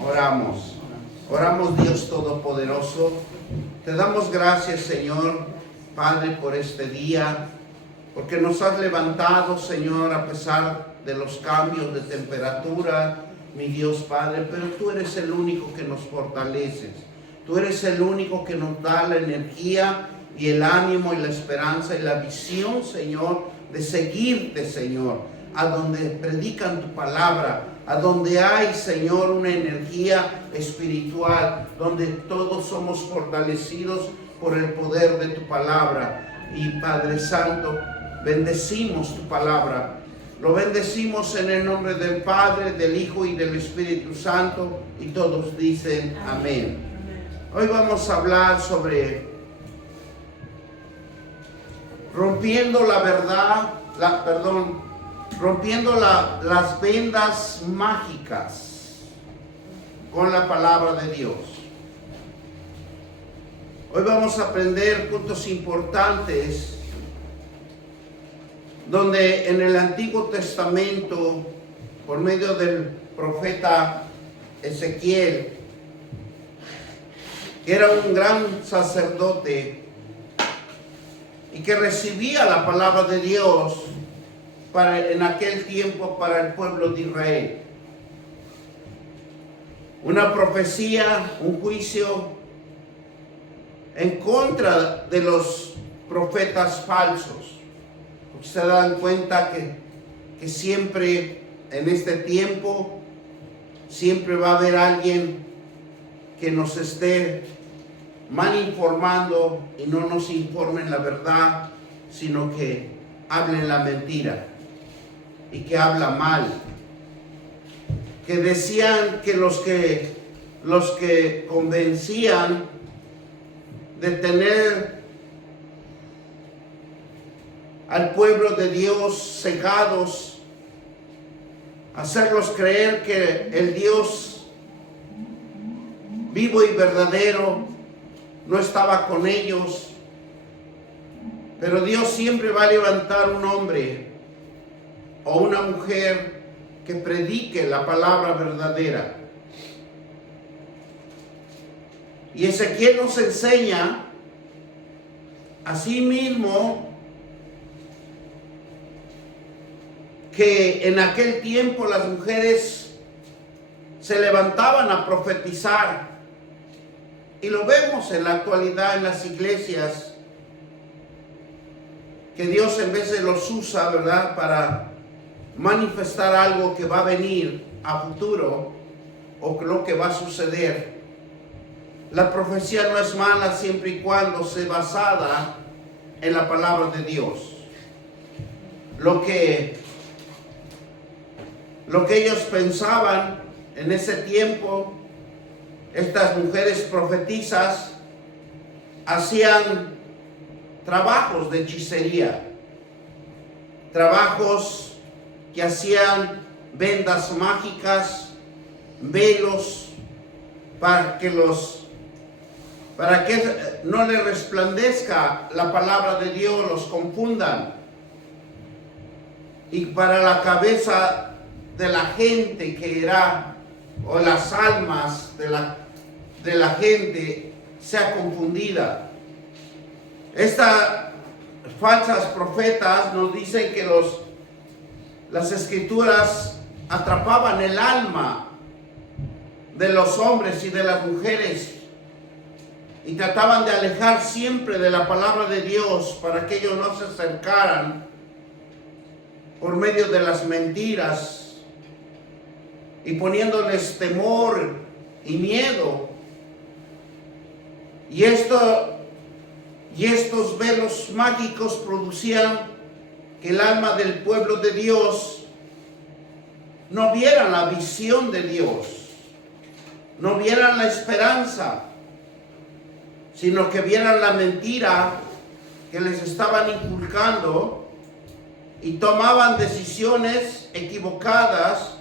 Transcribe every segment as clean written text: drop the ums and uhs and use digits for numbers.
Oramos. Oramos, Dios Todopoderoso. Te damos gracias, Señor, Padre, por este día, porque nos has levantado, Señor, a pesar de los cambios de temperatura, mi Dios Padre, pero tú eres el único que nos fortaleces. Tú eres el único que nos da la energía y el ánimo y la esperanza y la visión, Señor, de seguirte, Señor, a donde predican tu palabra, a donde hay, Señor, una energía espiritual, donde todos somos fortalecidos por el poder de tu palabra. Y Padre Santo, bendecimos tu palabra. Lo bendecimos en el nombre del Padre, del Hijo y del Espíritu Santo. Y todos dicen amén. Hoy vamos a hablar sobre rompiendo la verdad, rompiendo las vendas mágicas con la palabra de Dios. Hoy vamos a aprender puntos importantes donde en el Antiguo Testamento, por medio del profeta Ezequiel, que era un gran sacerdote y que recibía la palabra de Dios en aquel tiempo para el pueblo de Israel. Una profecía, un juicio en contra de los profetas falsos. Se dan cuenta que siempre en este tiempo, siempre va a haber alguien que nos esté mal informando y no nos informen la verdad, sino que hablen la mentira y que habla mal. Que decían que los que convencían de tener al pueblo de Dios cegados, hacerlos creer que el Dios vivo y verdadero no estaba con ellos. Pero Dios siempre va a levantar un hombre o una mujer que predique la palabra verdadera. Y Ezequiel nos enseña asimismo que en aquel tiempo las mujeres se levantaban a profetizar. Y lo vemos en la actualidad en las iglesias, que Dios en vez de los usa, ¿verdad?, para manifestar algo que va a venir a futuro o lo que va a suceder. La profecía no es mala siempre y cuando sea basada en la palabra de Dios. Lo que ellos pensaban en ese tiempo, estas mujeres profetizas hacían trabajos de hechicería, trabajos que hacían vendas mágicas, velos, para que no les resplandezca la palabra de Dios, los confundan. Y para la cabeza de la gente que era, o las almas de la gente sea confundida. Estas falsas profetas nos dicen que las escrituras atrapaban el alma de los hombres y de las mujeres y trataban de alejar siempre de la palabra de Dios para que ellos no se acercaran por medio de las mentiras y poniéndoles temor y miedo. Y estos velos mágicos producían que el alma del pueblo de Dios no viera la visión de Dios, no vieran la esperanza, sino que vieran la mentira que les estaban inculcando y tomaban decisiones equivocadas,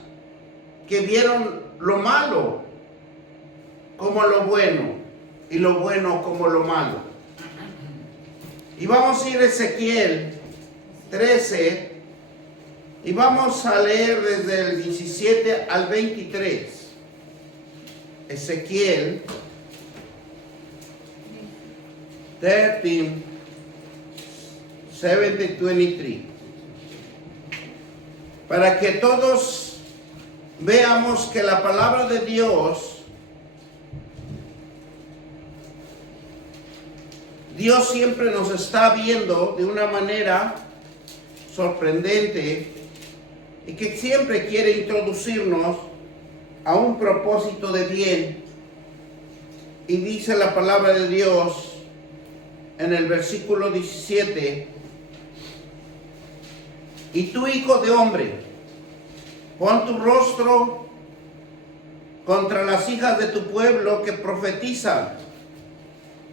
que vieron lo malo como lo bueno y lo bueno como lo malo. Y vamos a ir a Ezequiel 13 y vamos a leer desde el 17 al 23. Ezequiel 13, 7-23. Para que todos veamos que la palabra de Dios siempre nos está viendo de una manera sorprendente y que siempre quiere introducirnos a un propósito de bien. Y dice la palabra de Dios en el versículo 17: y tú, hijo de hombre, pon tu rostro contra las hijas de tu pueblo que profetizan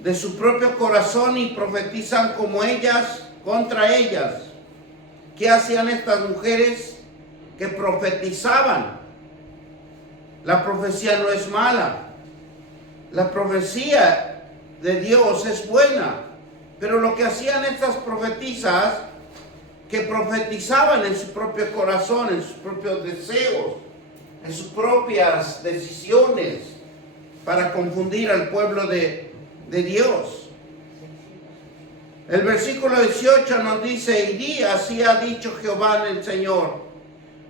de su propio corazón y profetizan como ellas contra ellas. ¿Qué hacían estas mujeres? Que profetizaban. La profecía no es mala. La profecía de Dios es buena. Pero lo que hacían estas profetisas, que profetizaban en su propio corazón, en sus propios deseos, en sus propias decisiones, para confundir al pueblo de Dios. El versículo 18 nos dice: y di, así ha dicho Jehová el Señor,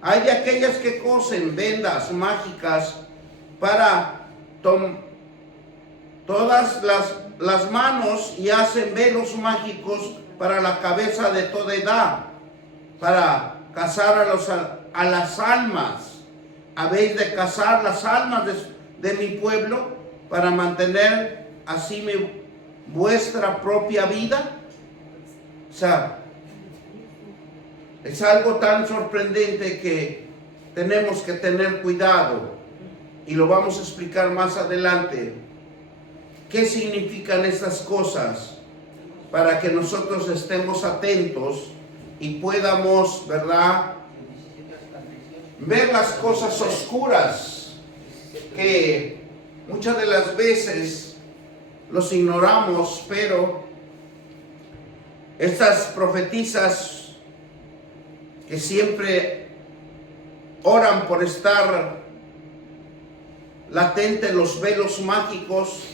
hay de aquellas que cosen vendas mágicas para todas las manos y hacen velos mágicos para la cabeza de toda edad, para cazar a las almas. ¿Habéis de cazar las almas de mi pueblo para mantener así vuestra propia vida? O sea, es algo tan sorprendente que tenemos que tener cuidado, y lo vamos a explicar más adelante. ¿Qué significan estas cosas? Para que nosotros estemos atentos y podamos, ¿verdad?, ver las cosas oscuras que muchas de las veces los ignoramos, pero estas profetisas que siempre oran por estar latente los velos mágicos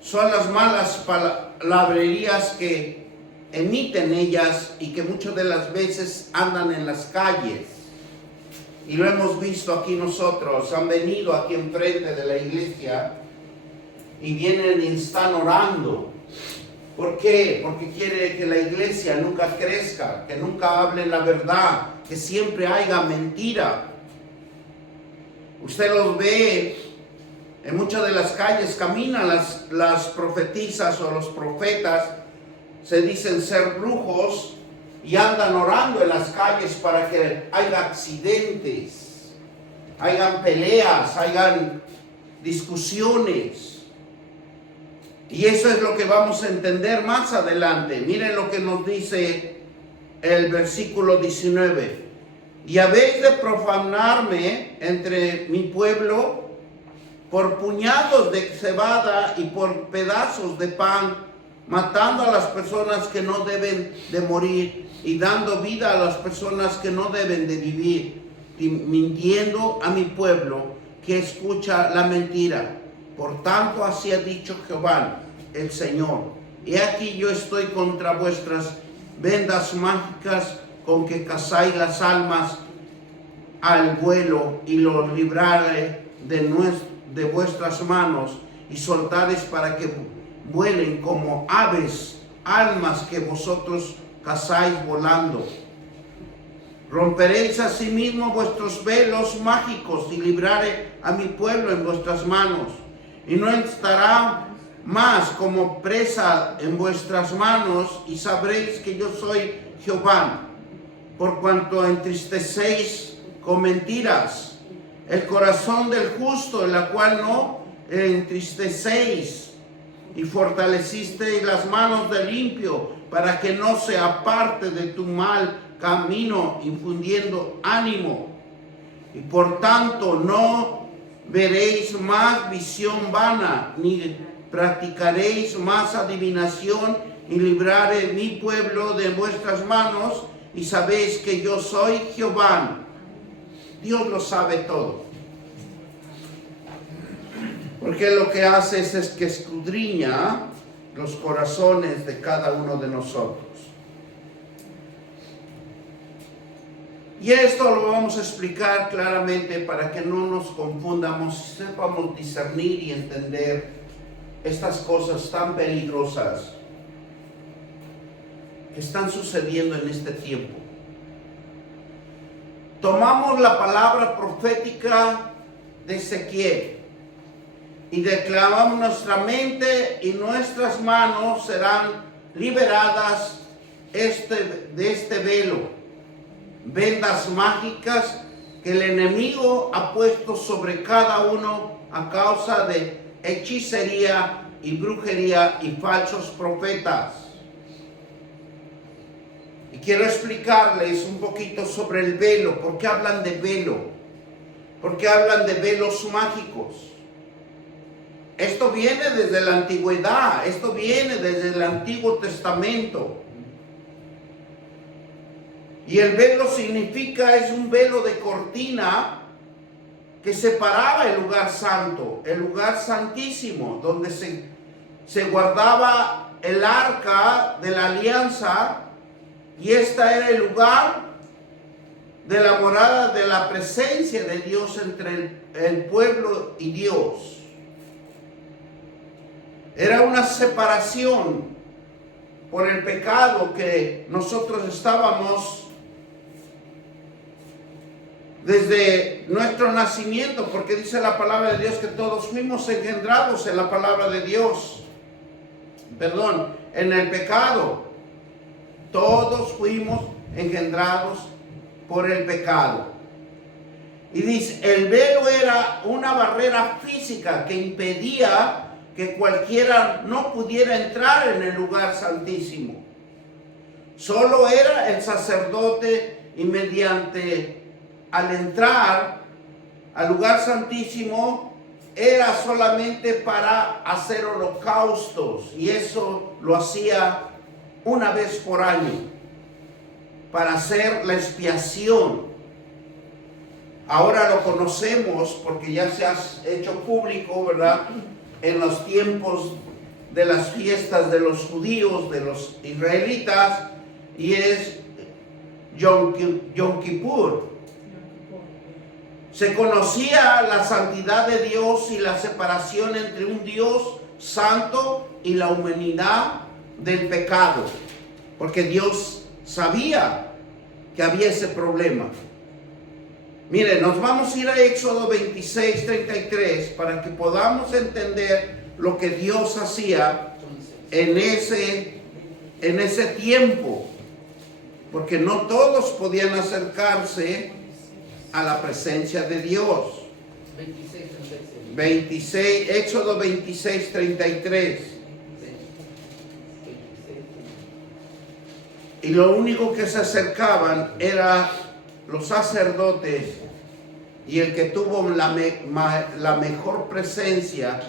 son las malas palabrerías que emiten ellas y que muchas de las veces andan en las calles. Y lo hemos visto aquí nosotros, han venido aquí enfrente de la iglesia y vienen y están orando. ¿Por qué? Porque quiere que la iglesia nunca crezca, que nunca hablen la verdad, que siempre haya mentira. Usted los ve en muchas de las calles, caminan las profetisas o los profetas, se dicen ser brujos, y andan orando en las calles para que haya accidentes, hayan peleas, hayan discusiones. Y eso es lo que vamos a entender más adelante. Miren lo que nos dice el versículo 19. Y habéis de profanarme entre mi pueblo por puñados de cebada y por pedazos de pan, matando a las personas que no deben de morir y dando vida a las personas que no deben de vivir, y mintiendo a mi pueblo que escucha la mentira. Por tanto, así ha dicho Jehová el Señor: he aquí yo estoy contra vuestras vendas mágicas con que cazáis las almas al vuelo, y los libraré de vuestras manos, y soltaréis para que vuelen como aves, almas que vosotros cazáis volando. Romperéis asimismo vuestros velos mágicos, y libraré a mi pueblo en vuestras manos, y no estará más como presa en vuestras manos, y sabréis que yo soy Jehová, por cuanto entristecéis con mentiras el corazón del justo, en la cual no entristecéis, y fortalecisteis las manos del limpio, para que no se aparte de tu mal camino, infundiendo ánimo. Y por tanto no veréis más visión vana, ni practicaréis más adivinación, y libraré mi pueblo de vuestras manos, y sabéis que yo soy Jehová. Dios lo sabe todo. Porque lo que hace es que escudriña los corazones de cada uno de nosotros. Y esto lo vamos a explicar claramente para que no nos confundamos, sepamos discernir y entender estas cosas tan peligrosas que están sucediendo en este tiempo. Tomamos la palabra profética de Ezequiel y declaramos: nuestra mente y nuestras manos serán liberadas de este velo, vendas mágicas que el enemigo ha puesto sobre cada uno a causa de hechicería y brujería y falsos profetas. Y quiero explicarles un poquito sobre el velo. ¿Por qué hablan de velo? ¿Por qué hablan de velos mágicos? Esto viene desde la antigüedad, esto viene desde el Antiguo Testamento. Y el velo es un velo de cortina que separaba el lugar santo, el lugar santísimo, donde se guardaba el arca de la alianza, y este era el lugar de la morada de la presencia de Dios entre el pueblo y Dios. Era una separación por el pecado que nosotros estábamos desde nuestro nacimiento, porque dice la palabra de Dios que todos fuimos engendrados en la palabra de Dios. En el pecado. Todos fuimos engendrados por el pecado. Y dice, el velo era una barrera física que impedía que cualquiera no pudiera entrar en el lugar santísimo. Solo era el sacerdote, y al entrar al lugar santísimo era solamente para hacer holocaustos, y eso lo hacía una vez por año para hacer la expiación. Ahora lo conocemos porque ya se ha hecho público, ¿verdad? En los tiempos de las fiestas de los judíos, de los israelitas, y es Yom Kippur. Se conocía la santidad de Dios y la separación entre un Dios santo y la humanidad del pecado, porque Dios sabía que había ese problema. Miren, nos vamos a ir a Éxodo 26:33 para que podamos entender lo que Dios hacía en ese tiempo, porque no todos podían acercarse a la presencia de Dios. Éxodo 26:33. Y lo único que se acercaban era los sacerdotes, y el que tuvo la mejor presencia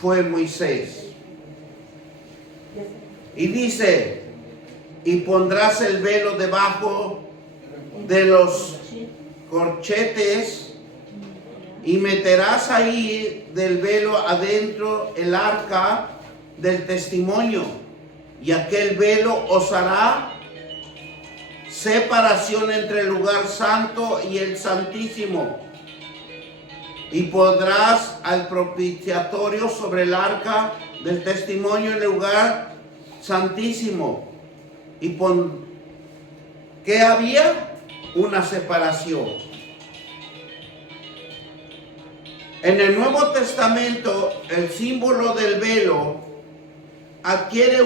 fue Moisés. Y dice: y pondrás el velo debajo de los corchetes, y meterás ahí del velo adentro el arca del testimonio, y aquel velo os hará separación entre el lugar santo y el santísimo. Y pondrás al propiciatorio sobre el arca del testimonio en el lugar santísimo. Y ¿qué había? Una separación. En el Nuevo Testamento, el símbolo del velo adquiere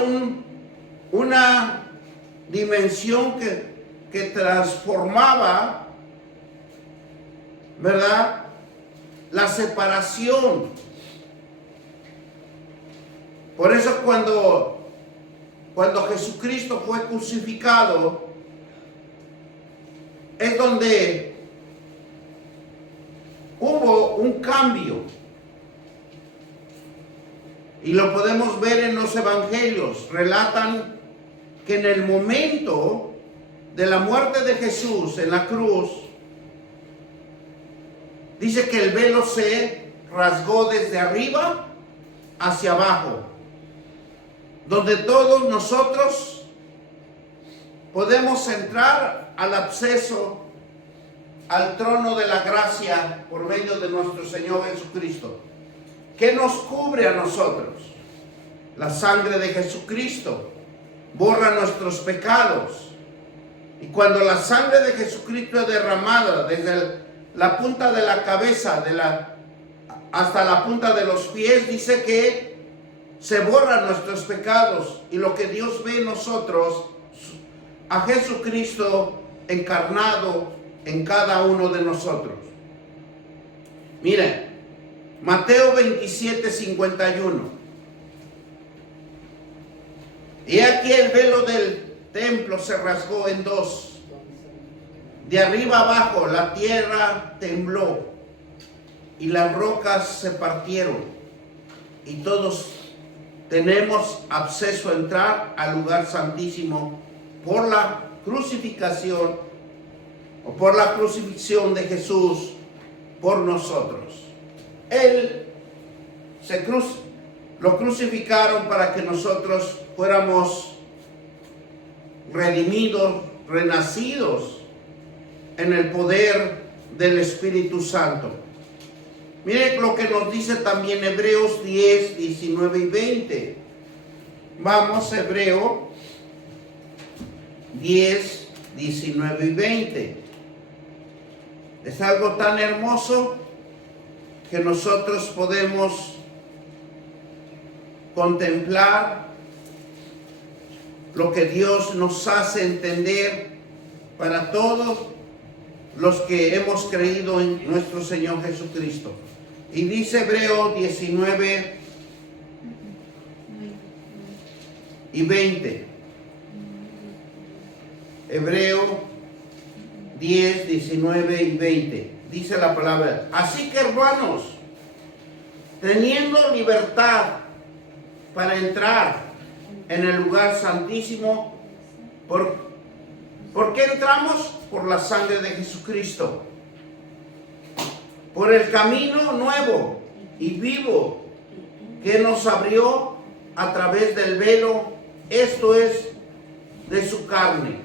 una dimensión que transformaba, ¿verdad?, la separación. Por eso cuando Jesucristo fue crucificado, es donde hubo un cambio. Y lo podemos ver en los evangelios. Relatan que en el momento de la muerte de Jesús en la cruz, dice que el velo se rasgó desde arriba hacia abajo, donde todos nosotros podemos entrar al acceso al trono de la gracia por medio de nuestro Señor Jesucristo. ¿Qué nos cubre a nosotros? La sangre de Jesucristo borra nuestros pecados. Y cuando la sangre de Jesucristo es derramada desde la punta de la cabeza hasta la punta de los pies, dice que se borran nuestros pecados. Y lo que Dios ve en nosotros, a Jesucristo encarnado en cada uno de nosotros. Miren, Mateo 27:51. Y aquí el velo del templo se rasgó en dos. De arriba abajo la tierra tembló y las rocas se partieron. Y todos tenemos acceso a entrar al lugar santísimo por la crucificación o por la crucifixión de Jesús por nosotros. Él lo crucificaron para que nosotros fuéramos redimidos, renacidos en el poder del Espíritu Santo. Mire lo que nos dice también Hebreos 10, 19 y 20. Vamos, Hebreo 10, 19 y 20. Es algo tan hermoso que nosotros podemos contemplar lo que Dios nos hace entender para todos los que hemos creído en nuestro Señor Jesucristo. Y dice Hebreo 19 y 20. Hebreo 10, 19 y 20. Dice la palabra: así que, hermanos, teniendo libertad para entrar en el lugar santísimo, ¿por qué entramos? Por la sangre de Jesucristo, por el camino nuevo y vivo que nos abrió a través del velo, esto es, de su carne,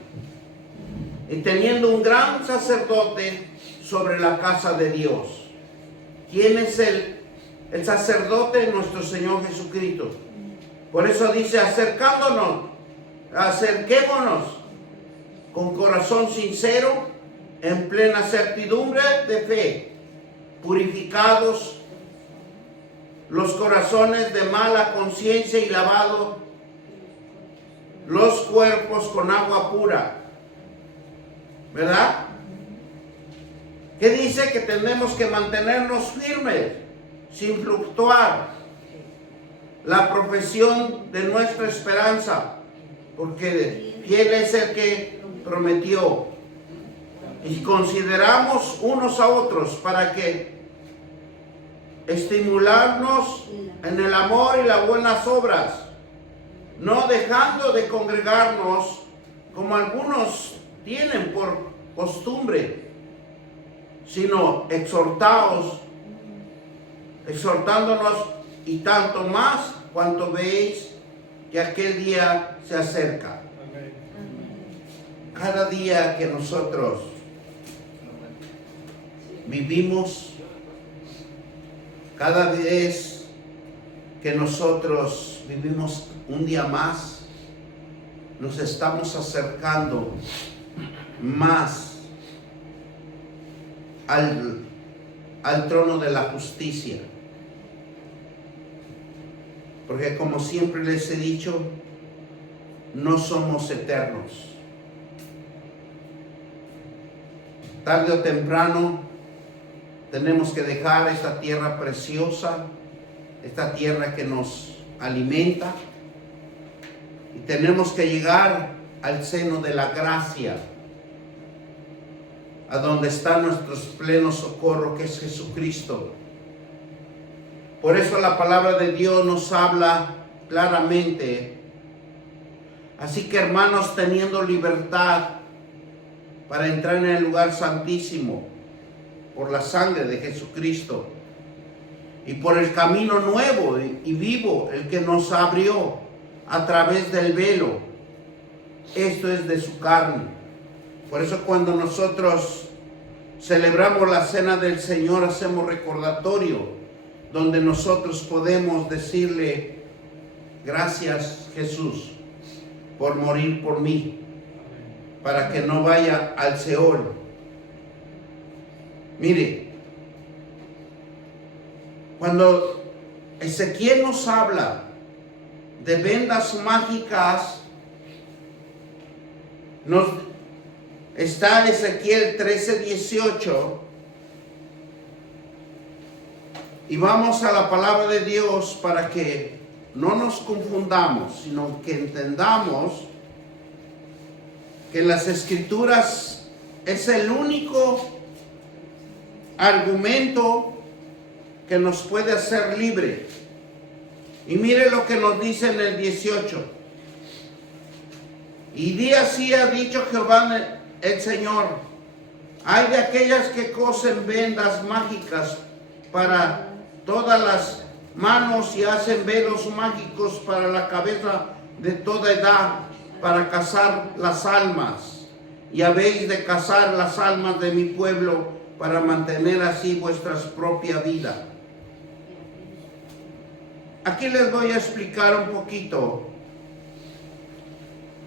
y teniendo un gran sacerdote sobre la casa de Dios. ¿Quién es el sacerdote? Nuestro Señor Jesucristo. Por eso dice: acerquémonos con corazón sincero, en plena certidumbre de fe, purificados los corazones de mala conciencia y lavados los cuerpos con agua pura. ¿Verdad? ¿Qué dice? Que tenemos que mantenernos firmes, sin fluctuar la profesión de nuestra esperanza, porque fiel es el que prometió. Y consideramos unos a otros para que estimularnos en el amor y las buenas obras, no dejando de congregarnos como algunos tienen por costumbre, sino exhortándonos, y tanto más cuanto veis que aquel día se acerca. Cada día que nosotros vivimos, cada vez que nosotros vivimos un día más, nos estamos acercando más al trono de la justicia. Porque, como siempre les he dicho, no somos eternos. Tarde o temprano tenemos que dejar esta tierra preciosa, esta tierra que nos alimenta, y tenemos que llegar al seno de la gracia, a donde está nuestro pleno socorro, que es Jesucristo. Por eso la palabra de Dios nos habla claramente. Así que, hermanos, teniendo libertad para entrar en el lugar santísimo por la sangre de Jesucristo, y por el camino nuevo y vivo, el que nos abrió a través del velo. Esto es de su carne. Por eso cuando nosotros celebramos la cena del Señor, hacemos recordatorio, donde nosotros podemos decirle: gracias, Jesús, por morir por mí, para que no vaya al Seol. Mire, cuando Ezequiel nos habla de vendas mágicas, está Ezequiel 13:18, y vamos a la palabra de Dios para que no nos confundamos, sino que entendamos que las Escrituras es el único argumento que nos puede hacer libre. Y mire lo que nos dice en el 18. Y di así ha dicho Jehová el Señor: hay de aquellas que cosen vendas mágicas para todas las manos y hacen velos mágicos para la cabeza de toda edad, para cazar las almas. Y habéis de cazar las almas de mi pueblo, para mantener así vuestras propia vida. Aquí les voy a explicar un poquito.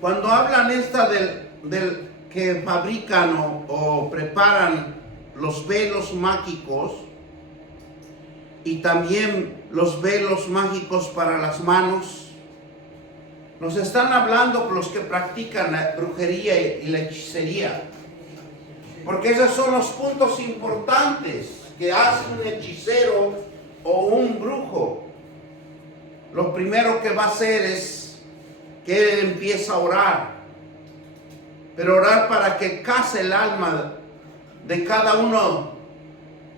Cuando hablan del que fabrican o preparan los velos mágicos, y también los velos mágicos para las manos, nos están hablando los que practican la brujería y la hechicería, porque esos son los puntos importantes que hace un hechicero o un brujo. Lo primero que va a hacer es que él empieza a orar, pero orar para que case el alma de cada uno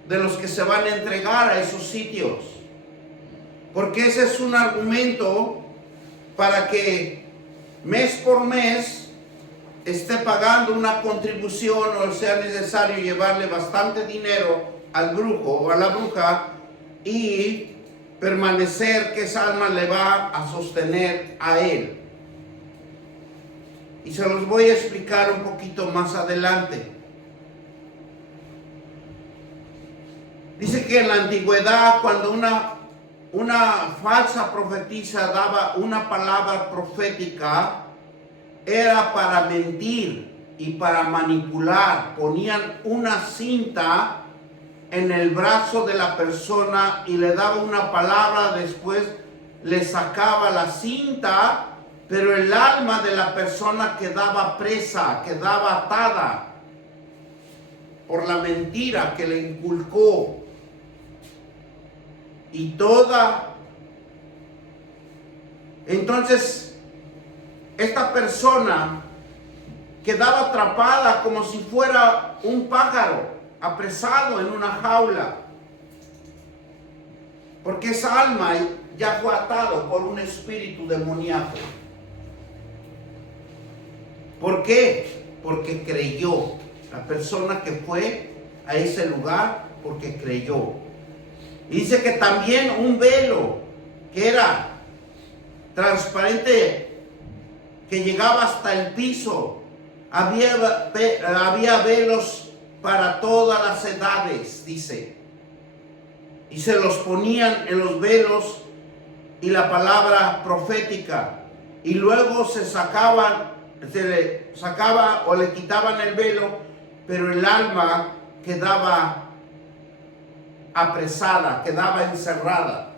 de los que se van a entregar a esos sitios, porque ese es un argumento para que mes por mes esté pagando una contribución, o sea necesario llevarle bastante dinero al brujo o a la bruja, y permanecer que esa alma le va a sostener a él. Y se los voy a explicar un poquito más adelante. Dice que en la antigüedad, cuando una falsa profetisa daba una palabra profética, era para mentir y para manipular. Ponían una cinta en el brazo de la persona y le daba una palabra, después le sacaba la cinta, pero el alma de la persona quedaba presa, quedaba atada por la mentira que le inculcó. Y entonces esta persona quedaba atrapada como si fuera un pájaro apresado en una jaula, porque esa alma ya fue atado por un espíritu demoníaco. ¿Por qué? Porque creyó. La persona que fue a ese lugar porque creyó. Dice que también un velo que era transparente, que llegaba hasta el piso. Había velos para todas las edades, dice. Y se los ponían en los velos y la palabra profética. Y luego se le sacaba o le quitaban el velo, pero el alma quedaba apresada, quedaba encerrada.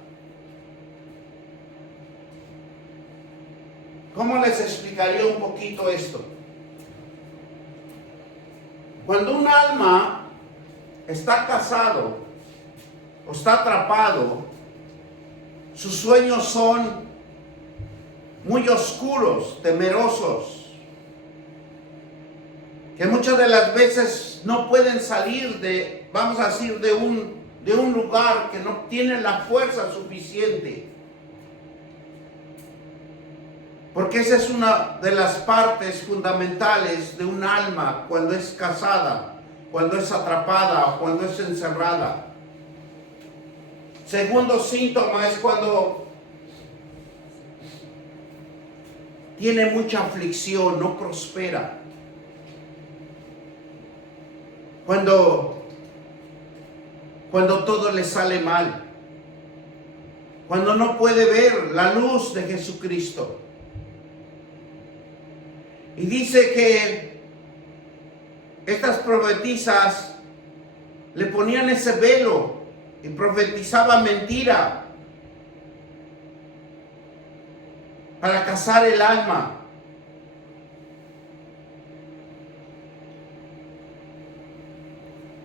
¿Cómo les explicaría un poquito esto? Cuando un alma está casado o está atrapado, sus sueños son muy oscuros, temerosos, que muchas de las veces no pueden salir de un lugar, que no tienen la fuerza suficiente. Porque esa es una de las partes fundamentales de un alma cuando es casada, cuando es atrapada o cuando es encerrada. Segundo síntoma es cuando tiene mucha aflicción, no prospera. Cuando todo le sale mal. Cuando no puede ver la luz de Jesucristo. Y dice que estas profetisas le ponían ese velo y profetizaban mentira para cazar el alma.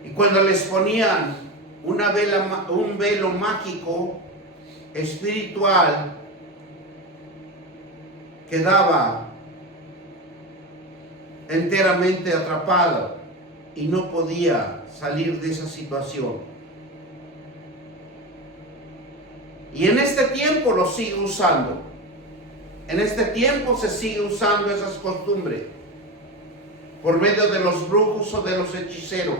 Y cuando les ponían un velo mágico, espiritual, quedaba enteramente atrapado y no podía salir de esa situación. Y en este tiempo lo sigue usando. En este tiempo se sigue usando esas costumbres por medio de los brujos o de los hechiceros.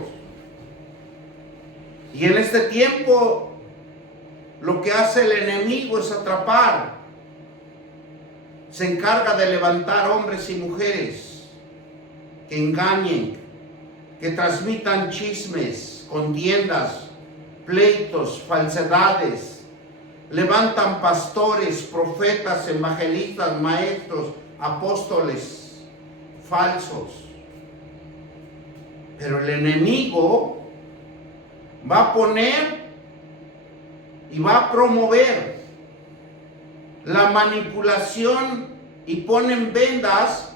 Y en este tiempo lo que hace el enemigo es atrapar. Se encarga de levantar hombres y mujeres que engañen, que transmitan chismes, contiendas, pleitos, falsedades. Levantan pastores, profetas, evangelistas, maestros, apóstoles falsos. Pero el enemigo va a poner y va a promover la manipulación y ponen vendas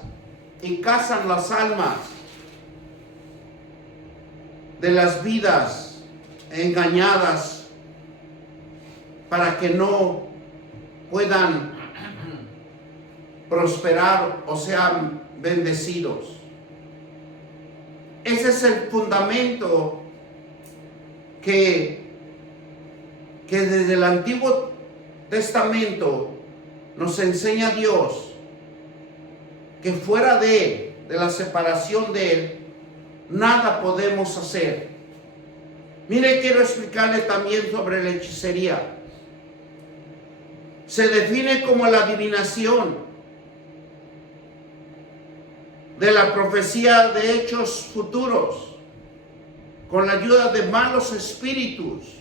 y cazan las almas de las vidas engañadas para que no puedan prosperar o sean bendecidos. Ese es el fundamento que desde el Antiguo Testamento nos enseña Dios, que fuera de la separación de Él, nada podemos hacer. Mire, quiero explicarle también sobre la hechicería. Se define como la adivinación de la profecía de hechos futuros con la ayuda de malos espíritus.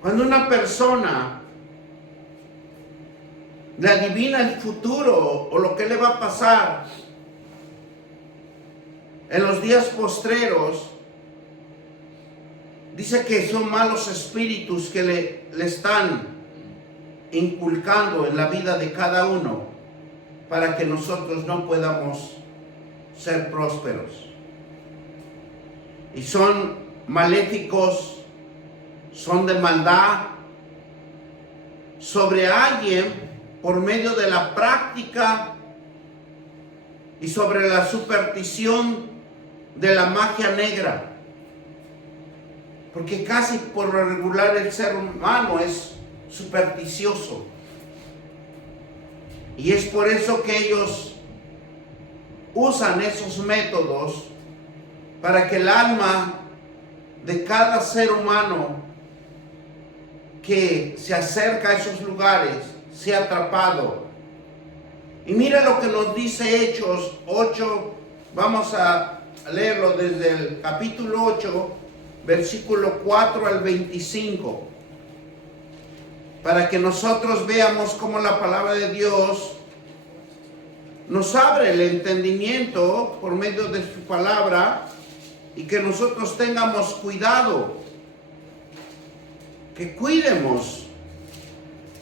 Cuando una persona le adivina el futuro o lo que le va a pasar en los días postreros, dice que son malos espíritus que le están inculcando en la vida de cada uno para que nosotros no podamos ser prósperos. Y son maléficos, son de maldad sobre alguien por medio de la práctica y sobre la superstición de la magia negra. Porque casi por lo regular el ser humano es supersticioso. Y es por eso que ellos usan esos métodos para que el alma de cada ser humano que se acerca a esos lugares sea atrapado. Y mira lo que nos dice Hechos 8, vamos a leerlo desde el capítulo 8, versículo 4 al 25, para que nosotros veamos cómo la palabra de Dios nos abre el entendimiento por medio de su palabra y que nosotros tengamos cuidado, que cuidemos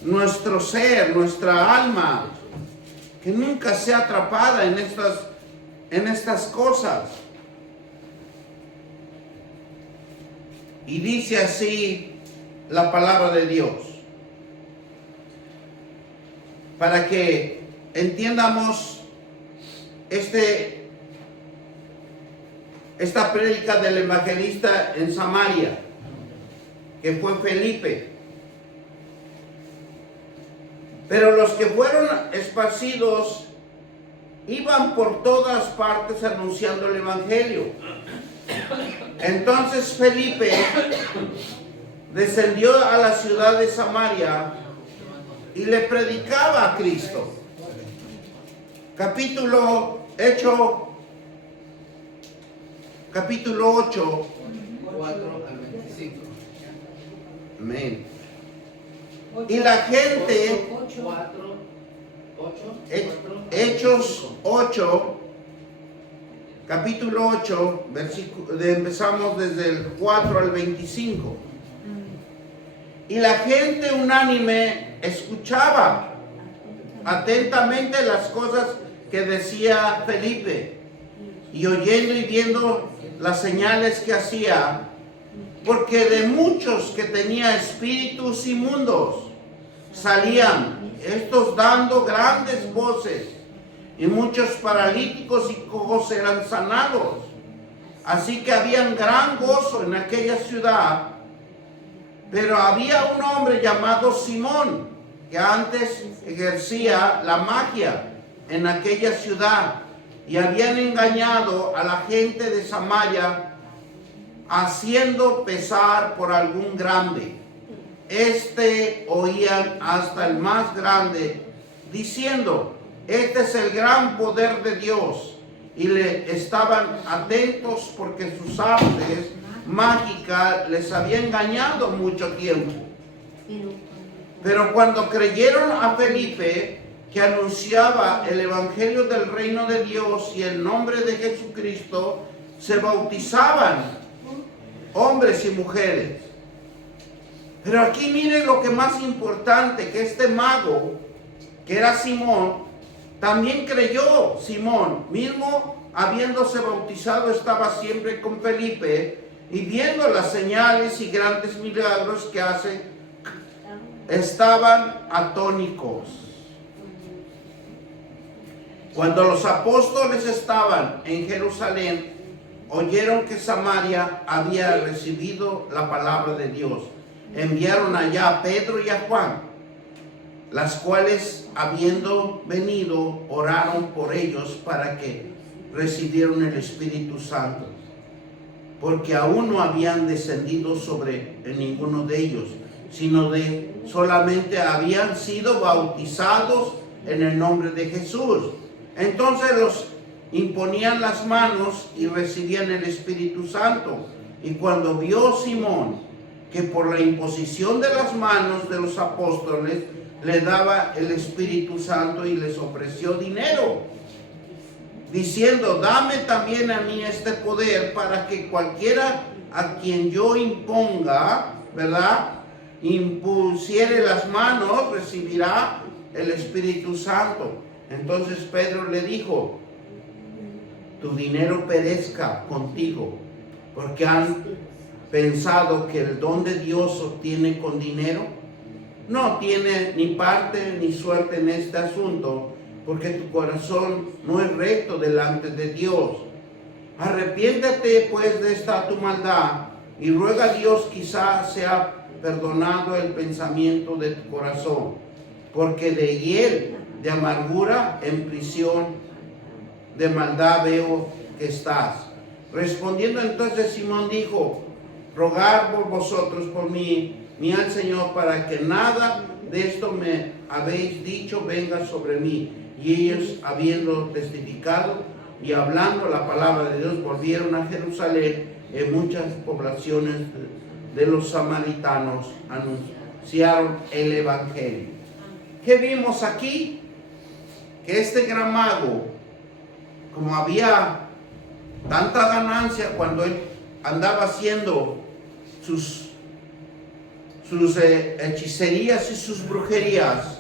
nuestro ser, nuestra alma, que nunca sea atrapada en estas cosas. Y dice así la palabra de Dios, para que entiendamos esta prédica del evangelista en Samaria, que fue Felipe. Pero los que fueron esparcidos iban por todas partes anunciando el evangelio. Entonces Felipe descendió a la ciudad de Samaria y le predicaba a Cristo. Capítulo 8, 4 al 25. Amén. Y la gente, 4, 8, Hechos 8, capítulo 8, empezamos desde el 4 al 25. Y la gente unánime escuchaba atentamente las cosas que decía Felipe, y oyendo y viendo las señales que hacía, porque de muchos que tenía espíritus inmundos salían, estos dando grandes voces, y muchos paralíticos y cojos eran sanados. Así que había un gran gozo en aquella ciudad. Pero había un hombre llamado Simón, que antes ejercía la magia en aquella ciudad, y habían engañado a la gente de Samaria, haciendo pesar por algún grande. Oían hasta el más grande, diciendo: este es el gran poder de Dios. Y le estaban atentos porque sus artes mágicas les había engañado mucho tiempo. Pero cuando creyeron a Felipe, que anunciaba el evangelio del reino de Dios y el nombre de Jesucristo, se bautizaban hombres y mujeres. Pero aquí miren lo que más importante, que este mago, que era Simón, también creyó. Simón, mismo habiéndose bautizado, estaba siempre con Felipe, y viendo las señales y grandes milagros que hace, estaban atónitos. Cuando los apóstoles estaban en Jerusalén, oyeron que Samaria había recibido la palabra de Dios. Enviaron allá a Pedro y a Juan, las cuales, habiendo venido, oraron por ellos para que recibieran el Espíritu Santo, porque aún no habían descendido sobre ninguno de ellos, sino solamente habían sido bautizados en el nombre de Jesús. Entonces los imponían las manos y recibían el Espíritu Santo. Y cuando vio Simón que por la imposición de las manos de los apóstoles le daba el Espíritu Santo, y les ofreció dinero, diciendo: dame también a mí este poder, para que cualquiera a quien yo imponga, ¿verdad?, impusiere las manos, recibirá el Espíritu Santo. Entonces Pedro le dijo: tu dinero perezca contigo, porque han pensado que el don de Dios se obtiene con dinero. No tiene ni parte ni suerte en este asunto, porque tu corazón no es recto delante de Dios. Arrepiéntete pues de esta tu maldad, y ruega a Dios quizá sea perdonado el pensamiento de tu corazón, porque de hiel de amargura en prisión de maldad veo que estás. Respondiendo entonces Simón dijo: rogad por vosotros por mí al Señor, para que nada de esto me habéis dicho venga sobre mí. Y ellos, habiendo testificado y hablando la palabra de Dios, volvieron a Jerusalén. En muchas poblaciones de los samaritanos anunciaron el evangelio. ¿Qué vimos aquí? Que este gran mago, como había tanta ganancia cuando él andaba haciendo sus hechicerías y sus brujerías,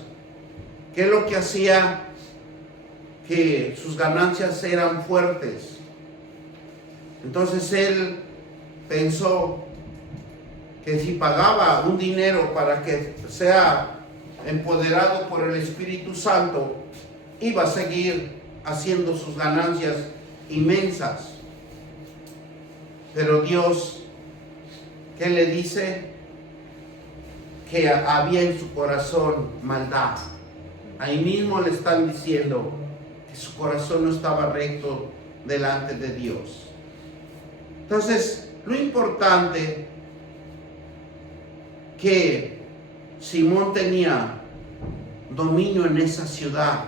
¿qué es lo que hacía? Que sus ganancias eran fuertes. Entonces él pensó que si pagaba un dinero para que sea empoderado por el Espíritu Santo, iba a seguir haciendo sus ganancias inmensas. Pero Dios, ¿qué le dice? Que había en su corazón maldad. Ahí mismo le están diciendo que su corazón no estaba recto delante de Dios. Entonces, lo importante que Simón tenía dominio en esa ciudad.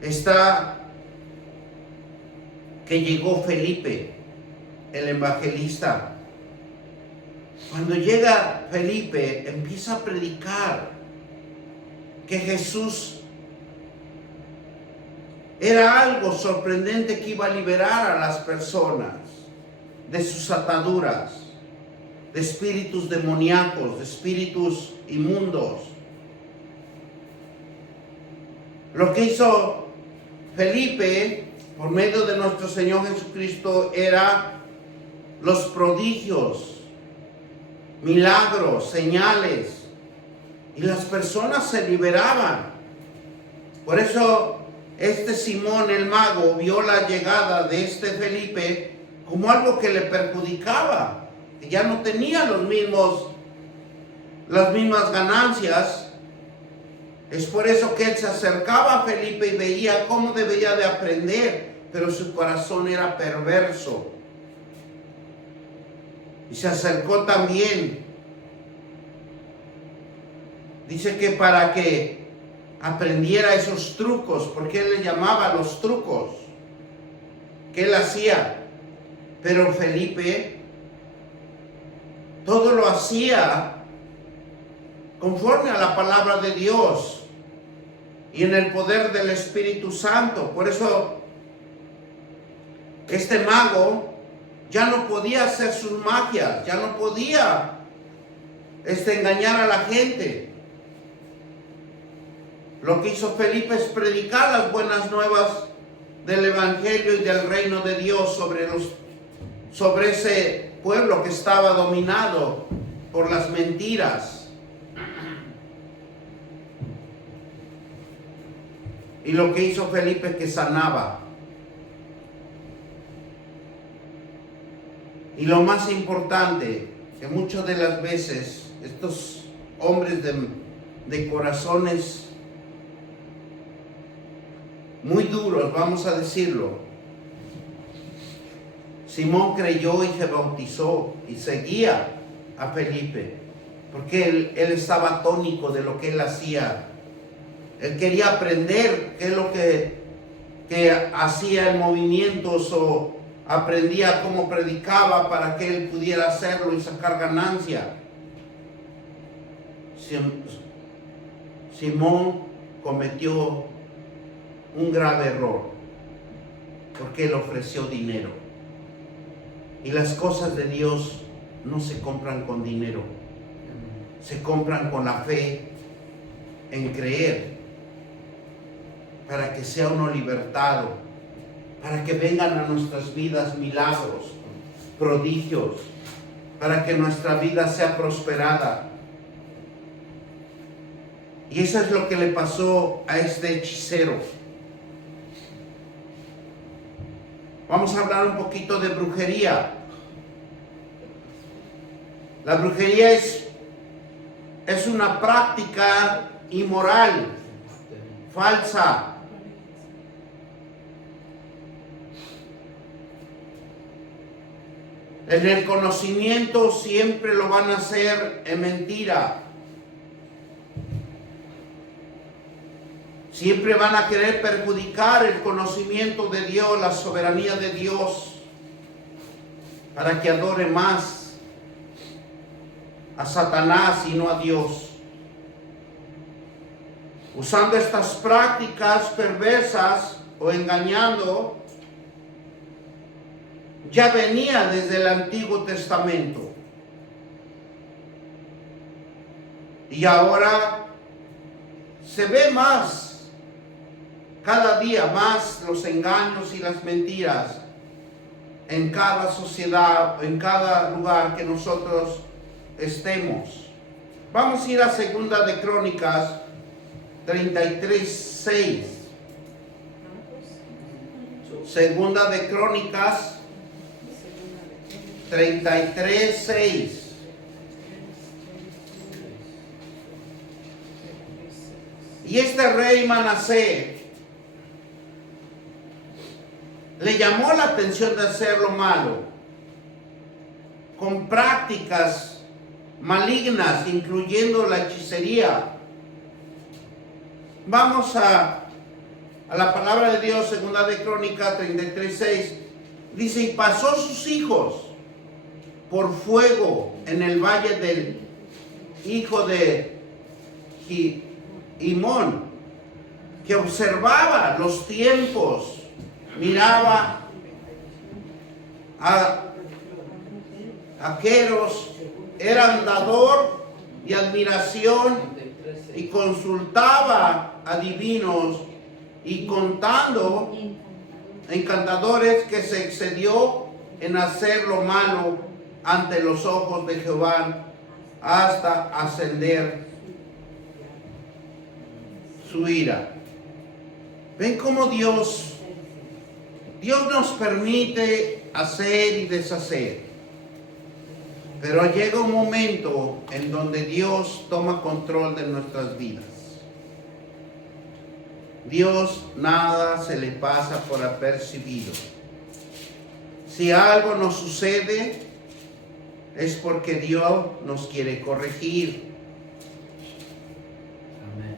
Está que llegó Felipe, el evangelista. Cuando llega Felipe, empieza a predicar que Jesús era algo sorprendente, que iba a liberar a las personas de sus ataduras, de espíritus demoníacos, de espíritus inmundos. Lo que hizo Felipe por medio de nuestro Señor Jesucristo era los prodigios, milagros, señales, y las personas se liberaban. Por eso este Simón el mago vio la llegada de este Felipe como algo que le perjudicaba, que ya no tenía las mismas ganancias. Es por eso que él se acercaba a Felipe y veía cómo debía de aprender, pero su corazón era perverso. Y se acercó también, dice que para que aprendiera esos trucos, porque él le llamaba los trucos que él hacía. Pero Felipe todo lo hacía conforme a la palabra de Dios y en el poder del Espíritu Santo. Por eso este mago ya no podía hacer sus magias, ya no podía engañar a la gente. Lo que hizo Felipe es predicar las buenas nuevas del Evangelio y del reino de Dios sobre ese pueblo que estaba dominado por las mentiras. Y lo que hizo Felipe es que sanaba. Y lo más importante, que muchas de las veces estos hombres de corazones muy duros, vamos a decirlo, Simón creyó y se bautizó y seguía a Felipe, porque él estaba atónito de lo que él hacía. Él quería aprender qué es lo que hacía el movimiento, o aprendía cómo predicaba para que él pudiera hacerlo y sacar ganancia. Simón cometió un grave error, porque él ofreció dinero. Y las cosas de Dios no se compran con dinero, se compran con la fe en creer, para que sea uno libertado, para que vengan a nuestras vidas milagros, prodigios, para que nuestra vida sea prosperada. Y eso es lo que le pasó a este hechicero. Vamos a hablar un poquito de brujería. La brujería es una práctica inmoral, falsa. En el conocimiento siempre lo van a hacer en mentira. Siempre van a querer perjudicar el conocimiento de Dios, la soberanía de Dios, para que adore más a Satanás y no a Dios. Usando estas prácticas perversas o engañando, ya venía desde el Antiguo Testamento. Y ahora se ve más, cada día más, los engaños y las mentiras en cada sociedad, en cada lugar que nosotros estemos. Vamos a ir a Segunda de Crónicas 33:6. Segunda de Crónicas 33:6. Y este rey Manasés le llamó la atención de hacer lo malo, con prácticas malignas, incluyendo la hechicería. Vamos a la palabra de Dios, segunda de Crónicas 33:6. Dice, y pasó sus hijos por fuego en el valle del hijo de Himón, que observaba los tiempos, miraba a Queros, era andador y admiración, y consultaba a divinos y contando encantadores, que se excedió en hacer lo malo ante los ojos de Jehová hasta ascender su ira. Ven cómo Dios nos permite hacer y deshacer, pero llega un momento en donde Dios toma control de nuestras vidas. Dios nada se le pasa por apercibido. Si algo nos sucede, es porque Dios nos quiere corregir. Amén.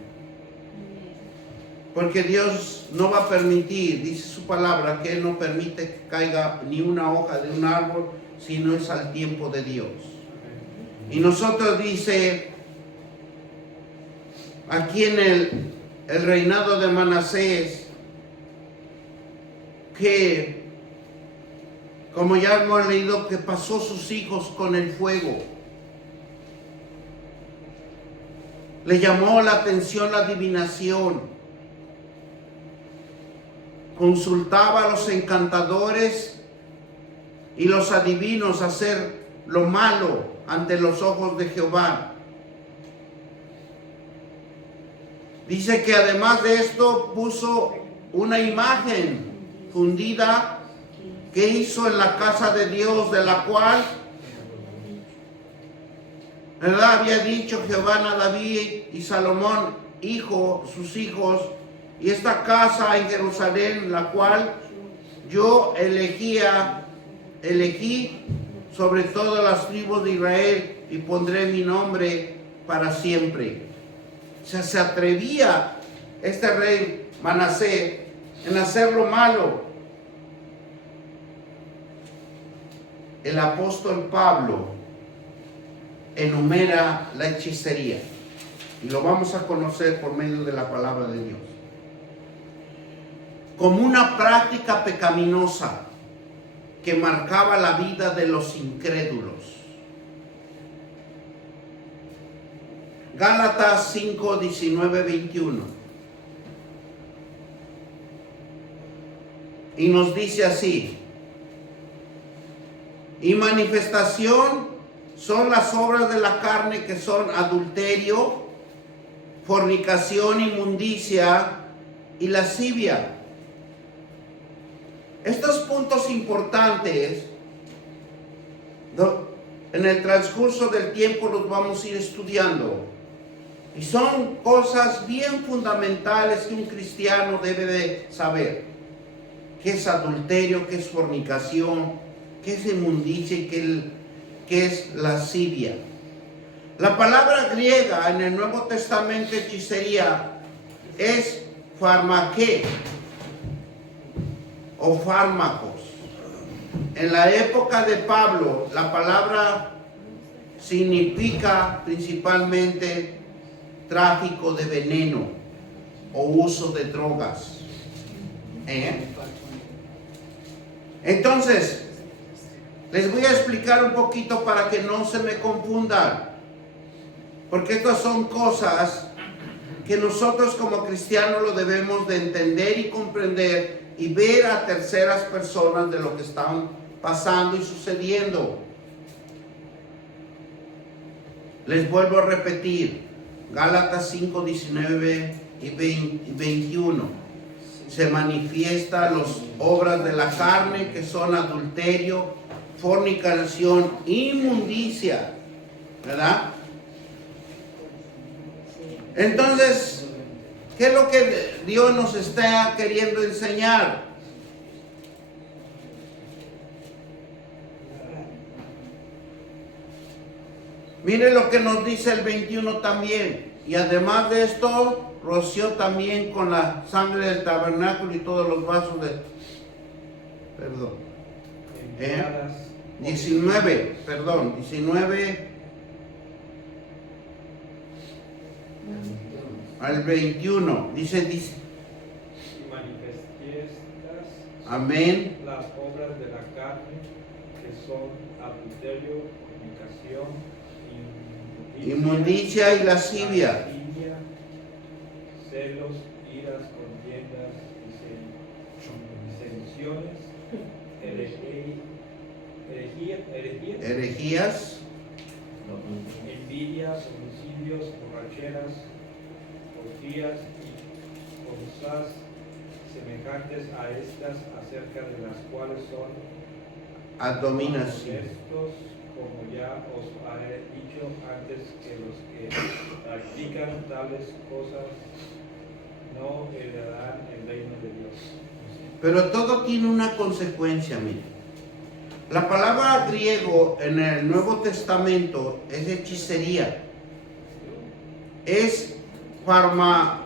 Porque Dios no va a permitir, dice su palabra, que Él no permite que caiga ni una hoja de un árbol, si no es al tiempo de Dios. Y nosotros, dice, aquí en el reinado de Manasés, que, como ya hemos leído, que pasó sus hijos con el fuego. Le llamó la atención la adivinación. Consultaba a los encantadores y los adivinos a hacer lo malo ante los ojos de Jehová. Dice que además de esto puso una imagen fundida que hizo en la casa de Dios, de la cual, ¿verdad?, había dicho Jehová a David y Salomón, sus hijos, y esta casa en Jerusalén, la cual yo elegí sobre todas las tribus de Israel, y pondré mi nombre para siempre. O sea, se atrevía este rey Manasés en hacer lo malo. El apóstol Pablo enumera la hechicería, y lo vamos a conocer por medio de la palabra de Dios, como una práctica pecaminosa que marcaba la vida de los incrédulos. Gálatas 5, 19, 21. Y nos dice así: y manifestación son las obras de la carne, que son adulterio, fornicación, inmundicia y lascivia. Estos puntos importantes, en el transcurso del tiempo los vamos a ir estudiando. Y son cosas bien fundamentales que un cristiano debe de saber. ¿Qué es adulterio? ¿Qué es fornicación? ¿Qué es inmundicia? ¿Y qué es lascivia? La palabra griega en el Nuevo Testamento, hechicería, es farmaqué o fármacos. En la época de Pablo, la palabra significa principalmente tráfico de veneno o uso de drogas. Entonces, les voy a explicar un poquito para que no se me confundan, porque estas son cosas que nosotros como cristianos lo debemos de entender y comprender, y ver a terceras personas de lo que están pasando y sucediendo. Les vuelvo a repetir, Gálatas 5, 19 y 21. Se manifiestan las obras de la carne, que son adulterio, fornicación, inmundicia, ¿verdad? Entonces, ¿qué es lo que Dios nos está queriendo enseñar? Mire lo que nos dice el 21 también. Y además de esto, roció también con la sangre del tabernáculo y todos los vasos de... Perdón. 19. Al 21. Dice, Y manifiestas amén. las obras de la carne, que son adulterio, fornicación, Inmundicia y lascivia, celos, iras, contiendas, disensiones, herejías, envidias, homicidios, borracheras, orgías y cosas semejantes a estas, acerca de las cuales son abominación. estos, como ya os he dicho antes, que los que practican tales cosas no heredarán el reino de Dios. Pero todo tiene una consecuencia, mire. La palabra griego en el Nuevo Testamento es hechicería. Es farmacia,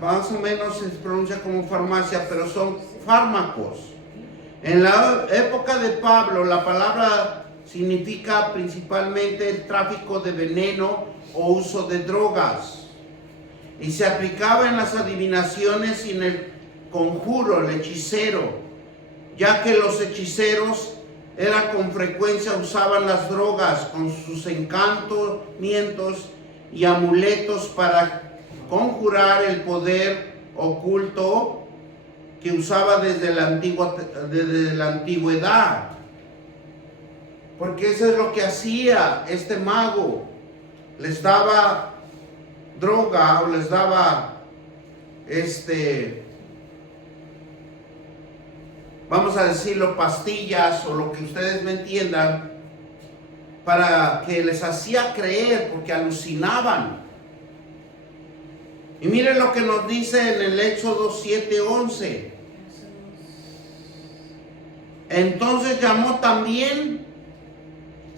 más o menos se pronuncia como farmacia, pero son fármacos. En la época de Pablo, la palabra significa principalmente el tráfico de veneno o uso de drogas. Y se aplicaba en las adivinaciones y en el conjuro, el hechicero, ya que los hechiceros con frecuencia usaban las drogas con sus encantamientos y amuletos para conjurar el poder oculto que usaba desde la antigüedad. Porque eso es lo que hacía este mago. Les daba droga o les daba vamos a decirlo, pastillas o lo que ustedes me entiendan, para que les hacía creer, porque alucinaban. Y miren lo que nos dice en el Éxodo 7:11. Entonces llamó también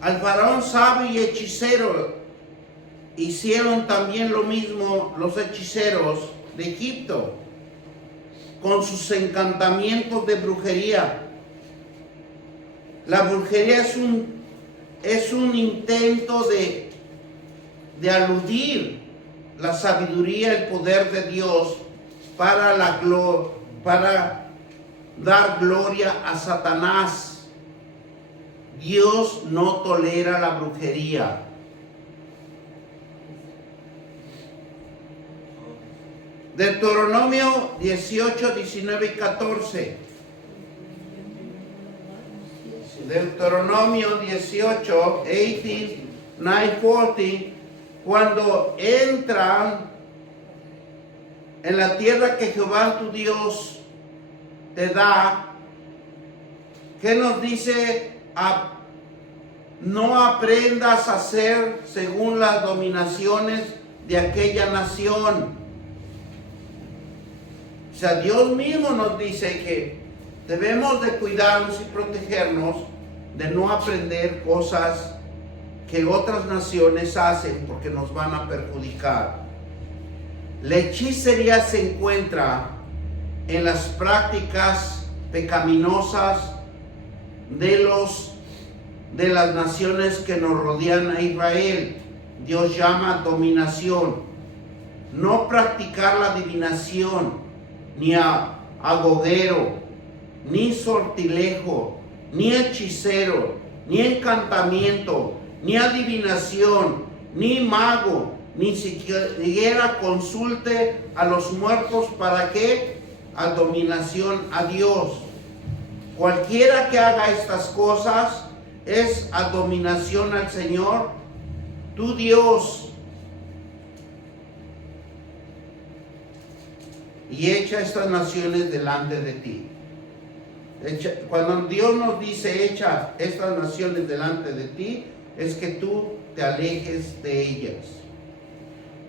al faraón sabio y hechicero. Hicieron también lo mismo los hechiceros de Egipto con sus encantamientos de brujería. La brujería es un intento de aludir la sabiduría, el poder de Dios para dar gloria a Satanás. Dios no tolera la brujería. Deuteronomio 18, 19 y 14. Deuteronomio 18, 18, 9, 40. Cuando entran en la tierra que Jehová tu Dios te da, ¿qué nos dice? No aprendas a hacer según las dominaciones de aquella nación. O sea, Dios mismo nos dice que debemos de cuidarnos y protegernos de no aprender cosas que otras naciones hacen porque nos van a perjudicar. La hechicería se encuentra en las prácticas pecaminosas de las naciones que nos rodean a Israel. Dios llama dominación. No practicar la adivinación, ni agogero, ni sortilejo, ni hechicero, ni encantamiento, ni adivinación, ni mago, ni siquiera consulte a los muertos. ¿Para qué? Dominación a Dios. Cualquiera que haga estas cosas es dominación al Señor, tu Dios. Y echa estas naciones delante de ti. Cuando Dios nos dice echa estas naciones delante de ti, es que tú te alejes de ellas.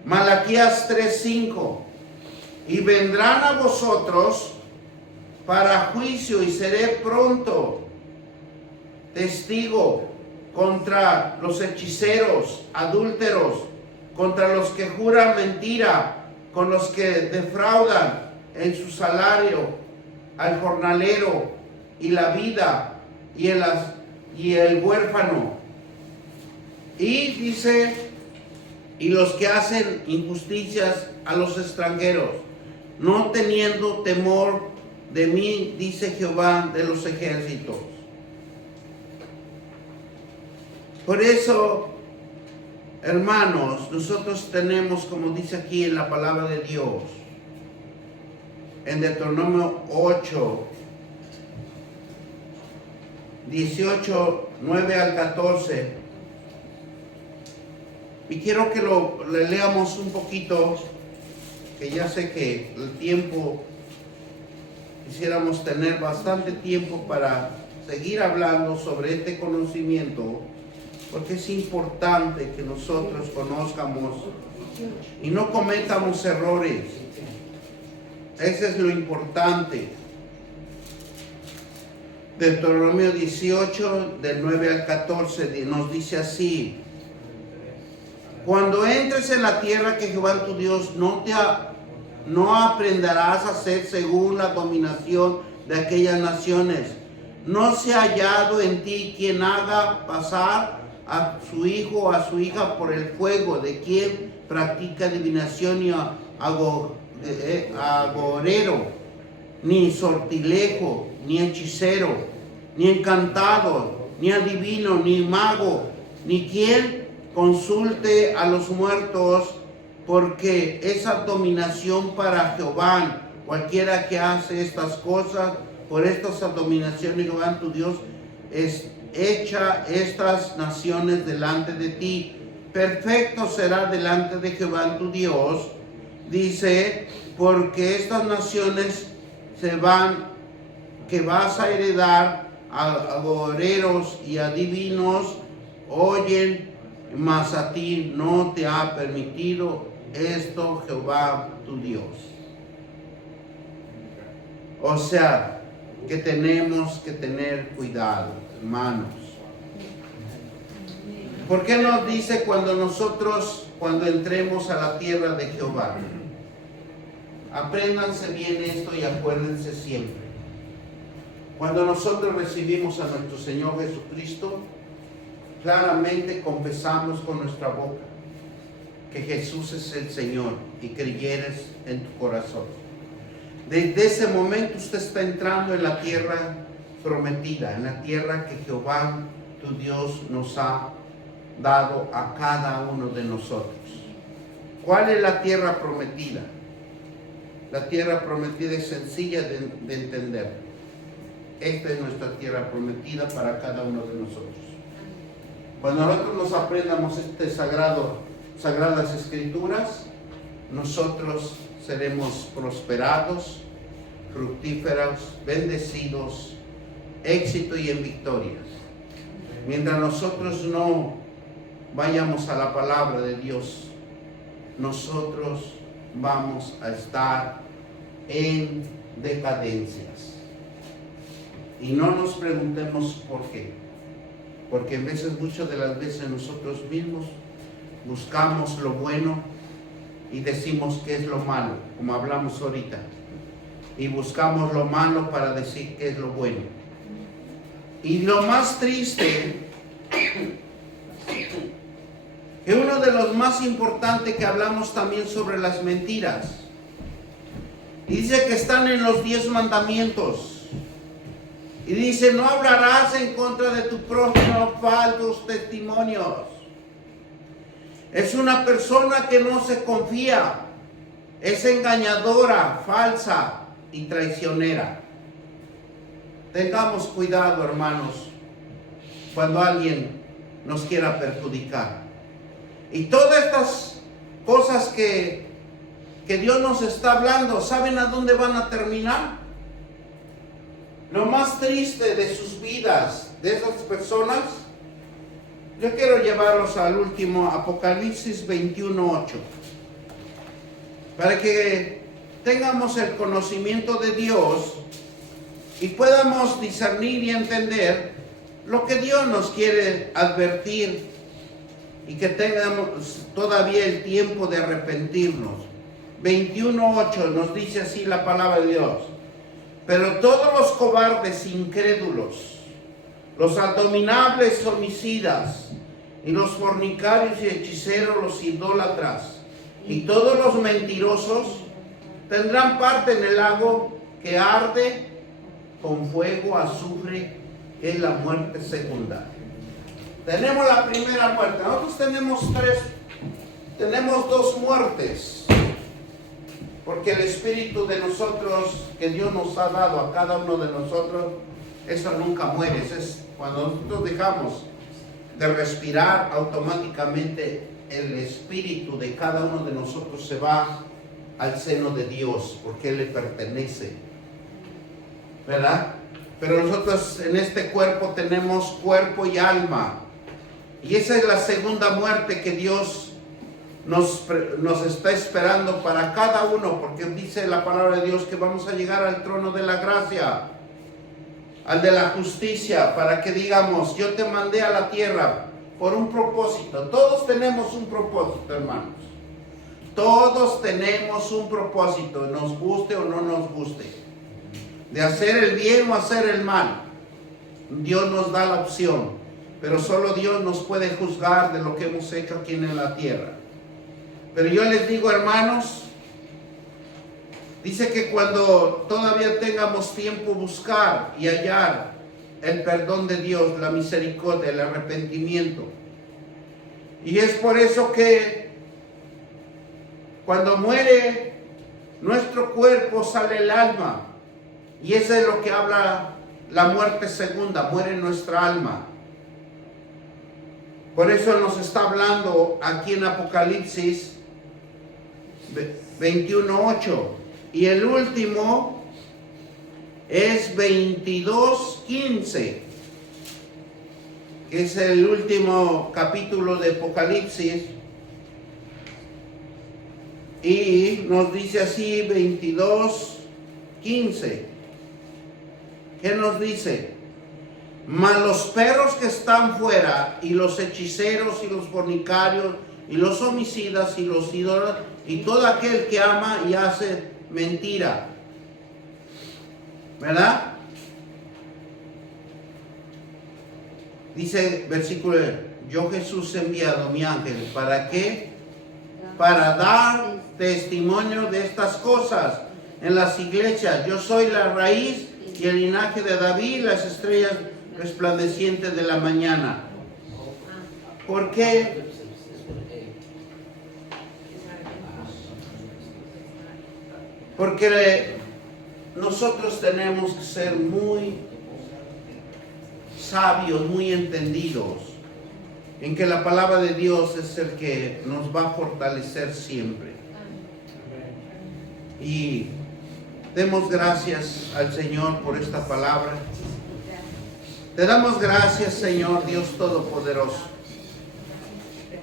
Malaquías 3:5. Y vendrán a vosotros para juicio y seré pronto testigo contra los hechiceros, adúlteros, contra los que juran mentira, con los que defraudan en su salario al jornalero y la vida y el huérfano. Y dice, y los que hacen injusticias a los extranjeros, no teniendo temor de mí, dice Jehová de los ejércitos. Por eso, hermanos, nosotros tenemos, como dice aquí en la palabra de Dios, en Deuteronomio 8, 18, 9 al 14, y quiero que le leamos un poquito, que ya sé que el tiempo, quisiéramos tener bastante tiempo para seguir hablando sobre este conocimiento, porque es importante que nosotros conozcamos y no cometamos errores. Eso es lo importante. Deuteronomio 18, del 9 al 14, nos dice así: cuando entres en la tierra que Jehová tu Dios no aprenderás a hacer según la dominación de aquellas naciones. No se ha hallado en ti quien haga pasar a su hijo o a su hija por el fuego, de quien practica adivinación y agorero, ni sortilejo, ni hechicero, ni encantado, ni adivino, ni mago, ni quien consulte a los muertos, porque esa dominación para Jehová. Cualquiera que hace estas cosas, por estas abominaciones Jehová tu Dios es hecha estas naciones delante de ti. Perfecto será delante de Jehová tu Dios, dice, porque estas naciones que vas a heredar a agoreros y adivinos oyen, mas a ti no te ha permitido esto Jehová tu Dios. O sea, que tenemos que tener cuidado, hermanos. ¿Por qué nos dice cuando entremos a la tierra de Jehová? Apréndanse bien esto y acuérdense siempre. Cuando nosotros recibimos a nuestro Señor Jesucristo, claramente confesamos con nuestra boca que Jesús es el Señor y creyeres en tu corazón. Desde ese momento usted está entrando en la tierra prometida, en la tierra que Jehová, tu Dios, nos ha dado a cada uno de nosotros. ¿Cuál es la tierra prometida? La tierra prometida es sencilla de entender. Esta es nuestra tierra prometida para cada uno de nosotros. Cuando nosotros nos aprendamos sagradas escrituras, nosotros seremos prosperados, fructíferos, bendecidos, éxito y en victorias. Mientras nosotros no vayamos a la palabra de Dios, nosotros vamos a estar en decadencias. Y no nos preguntemos por qué. Porque muchas de las veces nosotros mismos buscamos lo bueno y decimos que es lo malo, como hablamos ahorita. Y buscamos lo malo para decir que es lo bueno. Y lo más triste, que uno de los más importantes que hablamos también sobre las mentiras. Y dice que están en los 10 mandamientos. Y dice, no hablarás en contra de tu prójimo falsos testimonios. Es una persona que no se confía. Es engañadora, falsa y traicionera. Tengamos cuidado, hermanos, cuando alguien nos quiera perjudicar. Y todas estas cosas que Dios nos está hablando, ¿saben a dónde van a terminar? Lo más triste de sus vidas, de esas personas, yo quiero llevarlos al último Apocalipsis 21:8, para que tengamos el conocimiento de Dios y podamos discernir y entender lo que Dios nos quiere advertir y que tengamos todavía el tiempo de arrepentirnos. 21:8 nos dice así la palabra de Dios: pero todos los cobardes incrédulos, los abominables homicidas, y los fornicarios y hechiceros, los idólatras, y todos los mentirosos, tendrán parte en el lago que arde con fuego, azufre, que es la muerte segunda. Tenemos la primera muerte. Nosotros tenemos dos muertes, porque el espíritu de nosotros, que Dios nos ha dado a cada uno de nosotros, eso nunca muere. Eso es cuando nosotros dejamos de respirar, automáticamente el espíritu de cada uno de nosotros se va al seno de Dios, porque Él le pertenece, ¿verdad? Pero nosotros en este cuerpo tenemos cuerpo y alma, y esa es la segunda muerte que Dios nos está esperando para cada uno, porque dice la palabra de Dios que vamos a llegar al trono de la gracia, al de la justicia, para que digamos: yo te mandé a la tierra por un propósito. Todos tenemos un propósito, hermanos. Todos tenemos un propósito, nos guste o no nos guste, de hacer el bien o hacer el mal. Dios nos da la opción, pero solo Dios nos puede juzgar de lo que hemos hecho aquí en la tierra. Pero yo les digo, hermanos, dice que cuando todavía tengamos tiempo, buscar y hallar el perdón de Dios, la misericordia, el arrepentimiento. Y es por eso que cuando muere nuestro cuerpo, sale el alma. Y eso es lo que habla la muerte segunda, muere nuestra alma. Por eso nos está hablando aquí en Apocalipsis 21:8. Y el último es 22:15, que es el último capítulo de Apocalipsis. Y nos dice así, 22:15. ¿Qué nos dice? Mas los perros que están fuera, y los hechiceros, y los fornicarios, y los homicidas, y los ídolos, y todo aquel que ama y hace mentira, ¿verdad? Dice versículo: yo Jesús he enviado mi ángel, ¿para qué? Para dar testimonio de estas cosas en las iglesias. Yo soy la raíz y el linaje de David, las estrellas resplandecientes de la mañana. ¿Por qué? Porque nosotros tenemos que ser muy sabios, muy entendidos, en que la palabra de Dios es el que nos va a fortalecer siempre. Y demos gracias al Señor por esta palabra. Te damos gracias, Señor Dios Todopoderoso,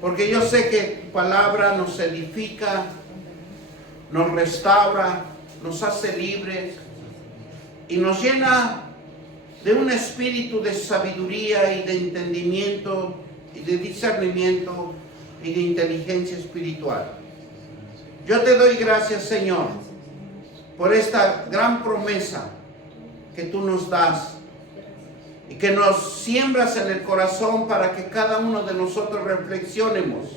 porque yo sé que tu palabra nos edifica, nos restaura, nos hace libres y nos llena de un espíritu de sabiduría y de entendimiento y de discernimiento y de inteligencia espiritual. Yo te doy gracias, Señor, por esta gran promesa que tú nos das y que nos siembras en el corazón para que cada uno de nosotros reflexionemos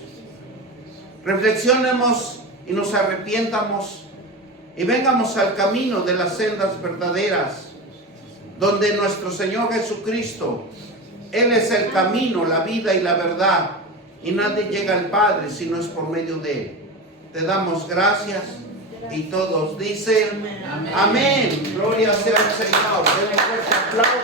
y nos arrepientamos y vengamos al camino de las sendas verdaderas, donde nuestro Señor Jesucristo, Él es el camino, la vida y la verdad, y nadie llega al Padre si no es por medio de Él. Te damos gracias y todos dicen amén. Gloria sea al Señor. Denle fuerte aplauso.